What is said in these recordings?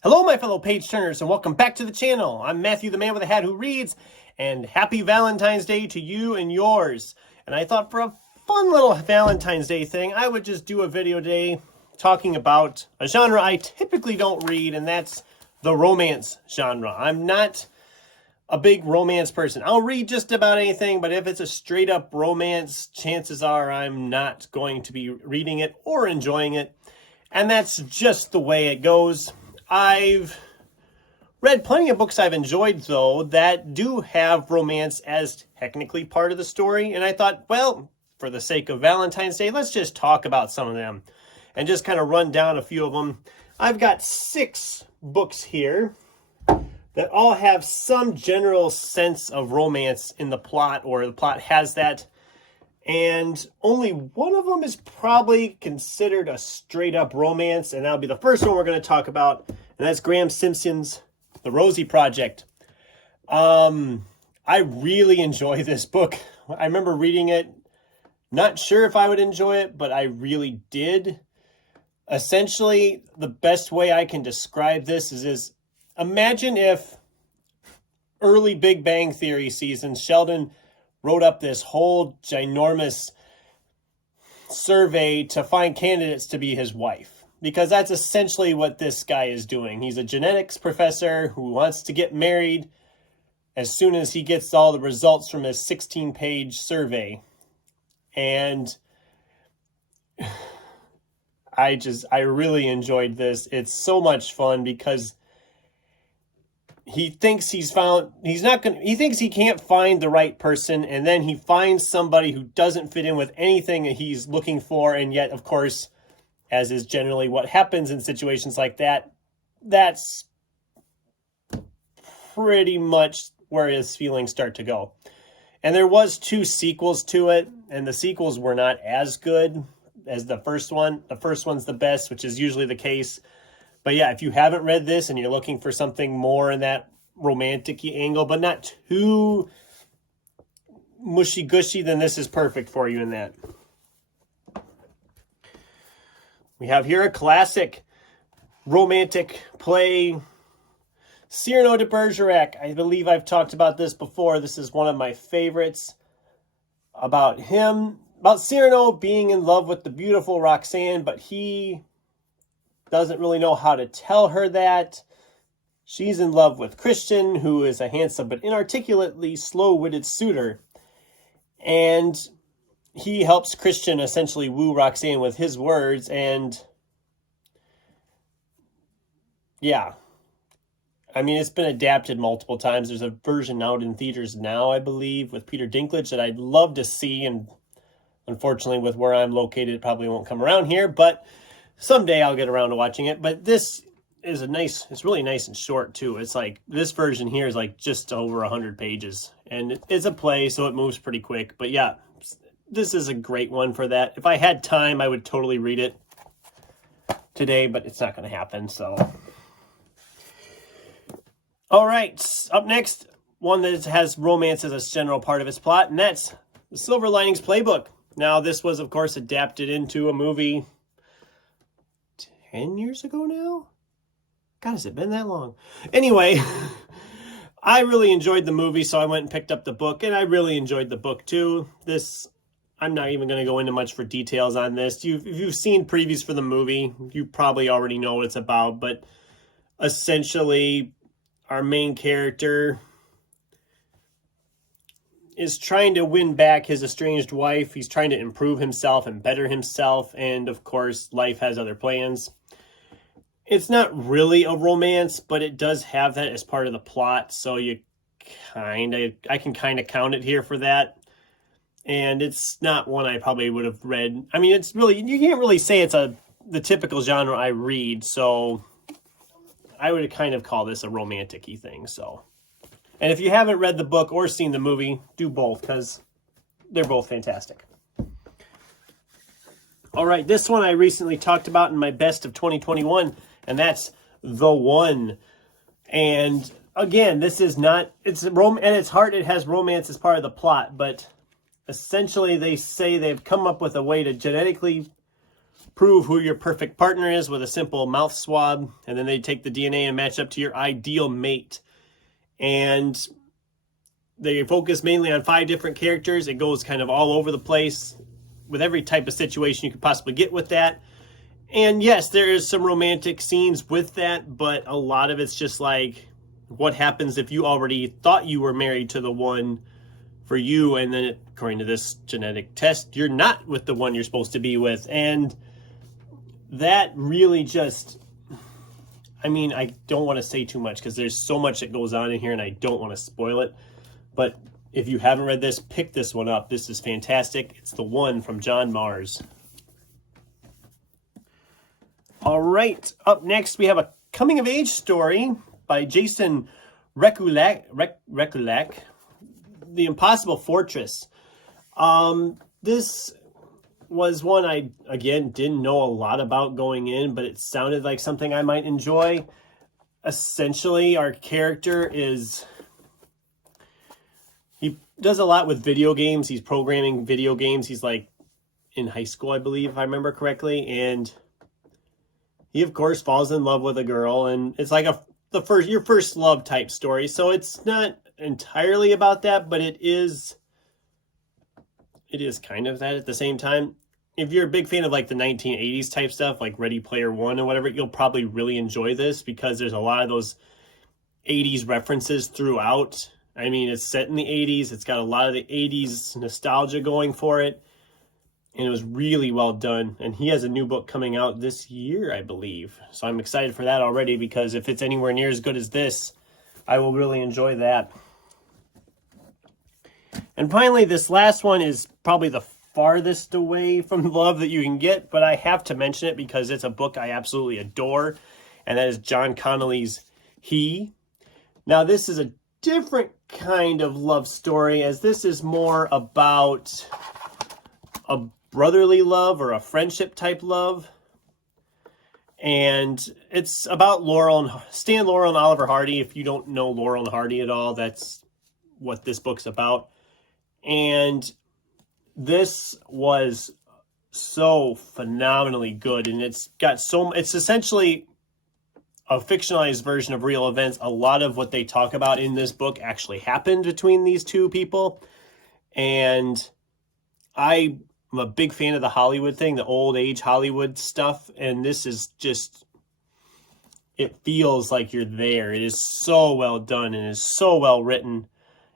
Hello, my fellow page turners, and welcome back to the channel. I'm Matthew, the man with a hat who reads, and happy Valentine's Day to you and yours. And I thought for a fun little Valentine's Day thing, I would just do a video today talking about a genre I typically don't read, and that's the romance genre. I'm not a big romance person. I'll read just about anything, but if it's a straight up romance, chances are I'm not going to be reading it or enjoying it. And that's just the way it goes. I've read plenty of books I've enjoyed, though, that do have romance as technically part of the story. And I thought, well, for the sake of Valentine's Day, let's just talk about some of them and just kind of run down a few of them. I've got 6 books here that all have some general sense of romance in the plot, or the plot has that. And only one of them is probably considered a straight up romance, and that'll be the first one we're going to talk about, and that's Graham Simpson's The Rosie Project. I really enjoy this book. I remember reading it, not sure if I would enjoy it, but I really did. Essentially, the best way I can describe this is imagine if early Big Bang Theory seasons, Sheldon wrote up this whole ginormous survey to find candidates to be his wife, because that's essentially what this guy is doing. He's a genetics professor who wants to get married as soon as he gets all the results from his 16-page survey. And I really enjoyed this. It's so much fun because he thinks he thinks he can't find the right person, and then he finds somebody who doesn't fit in with anything that he's looking for. And yet, of course, as is generally what happens in situations like that, that's pretty much where his feelings start to go. And there was 2 sequels to it, and the sequels were not as good as the first one. The first one's the best, which is usually the case. But yeah, if you haven't read this and you're looking for something more in that romantic-y angle, but not too mushy-gushy, then this is perfect for you in that. We have here a classic romantic play, Cyrano de Bergerac. I believe I've talked about this before. This is one of my favorites. About Cyrano being in love with the beautiful Roxanne, but he doesn't really know how to tell her that. She's in love with Christian, who is a handsome but inarticulately slow-witted suitor. And he helps Christian essentially woo Roxanne with his words. And yeah, I mean, it's been adapted multiple times. There's a version out in theaters now, I believe, with Peter Dinklage that I'd love to see. And unfortunately, with where I'm located, it probably won't come around here. But someday I'll get around to watching it. But this is it's really nice and short too. It's like, this version here is like just over 100 pages. And it's a play, so it moves pretty quick. But yeah, this is a great one for that. If I had time, I would totally read it today, but it's not going to happen, so. All right, up next, one that has romance as a general part of its plot, and that's The Silver Linings Playbook. Now, this was, of course, adapted into a movie 10 years ago now? God, has it been that long? Anyway, I really enjoyed the movie, so I went and picked up the book, and I really enjoyed the book too. I'm not even going to go into much for details on this. If you've seen previews for the movie, you probably already know what it's about, but essentially, our main character is trying to win back his estranged wife. He's trying to improve himself and better himself, and of course, life has other plans. It's not really a romance, but it does have that as part of the plot, so I can kind of count it here for that. And it's not one I probably would have read. I mean, you can't really say it's the typical genre I read, so I would kind of call this a romantic-y thing, so. And if you haven't read the book or seen the movie, do both, because they're both fantastic. All right, this one I recently talked about in my best of 2021, and that's The One. And again, this is not, at its heart, it has romance as part of the plot, but essentially they say they've come up with a way to genetically prove who your perfect partner is with a simple mouth swab, and then they take the DNA and match up to your ideal mate. And they focus mainly on 5 different characters. It goes kind of all over the place with every type of situation you could possibly get with that. And yes, there is some romantic scenes with that, but a lot of it's just like, what happens if you already thought you were married to the one for you, and then according to this genetic test, you're not with the one you're supposed to be with. And that really just, I mean, I don't want to say too much because there's so much that goes on in here and I don't want to spoil it. But if you haven't read this, pick this one up. This is fantastic. It's The One from John Mars. All right, up next we have a coming-of-age story by Jason Rekulak, The Impossible Fortress. This was one I, again, didn't know a lot about going in, but it sounded like something I might enjoy. Essentially, our character is, he does a lot with video games. He's programming video games. He's like in high school, I believe, if I remember correctly. And he, of course, falls in love with a girl. And it's like your first love type story. So it's not entirely about that, but it is kind of that at the same time. If you're a big fan of like the 1980s type stuff, like Ready Player One or whatever, you'll probably really enjoy this because there's a lot of those 80s references throughout. I mean, it's set in the 80s. It's got a lot of the 80s nostalgia going for it. And it was really well done. And he has a new book coming out this year, I believe. So I'm excited for that already because if it's anywhere near as good as this, I will really enjoy that. And finally, this last one is probably the farthest away from love that you can get, but I have to mention it because it's a book I absolutely adore, and that is John Connolly's He. Now, this is a different kind of love story, as this is more about a brotherly love or a friendship type love. And it's about Stan Laurel and Oliver Hardy. If you don't know Laurel and Hardy at all, that's what this book's about. And this was so phenomenally good, and it's essentially a fictionalized version of real events. A lot of what they talk about in this book actually happened between these two people, and I'm a big fan of the Hollywood thing, the old age Hollywood stuff, and this is just, it feels like you're there. It is so well done and is so well written.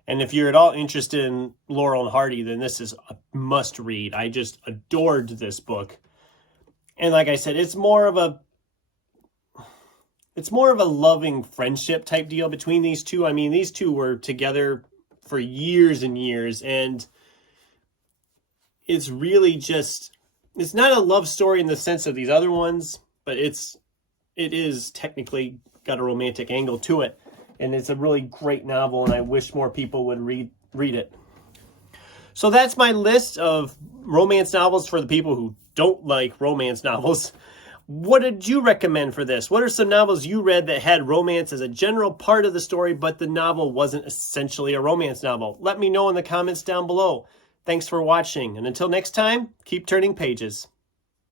And if you're at all interested in Laurel and Hardy, then this is a must read. I just adored this book. And like I said, it's more of a loving friendship type deal between these two. I mean, these two were together for years and years, and it's really just, it's not a love story in the sense of these other ones, but it is technically got a romantic angle to it. And it's a really great novel, and I wish more people would read it. So that's my list of romance novels for the people who don't like romance novels. What did you recommend for this? What are some novels you read that had romance as a general part of the story, but the novel wasn't essentially a romance novel? Let me know in the comments down below. Thanks for watching, and until next time, keep turning pages.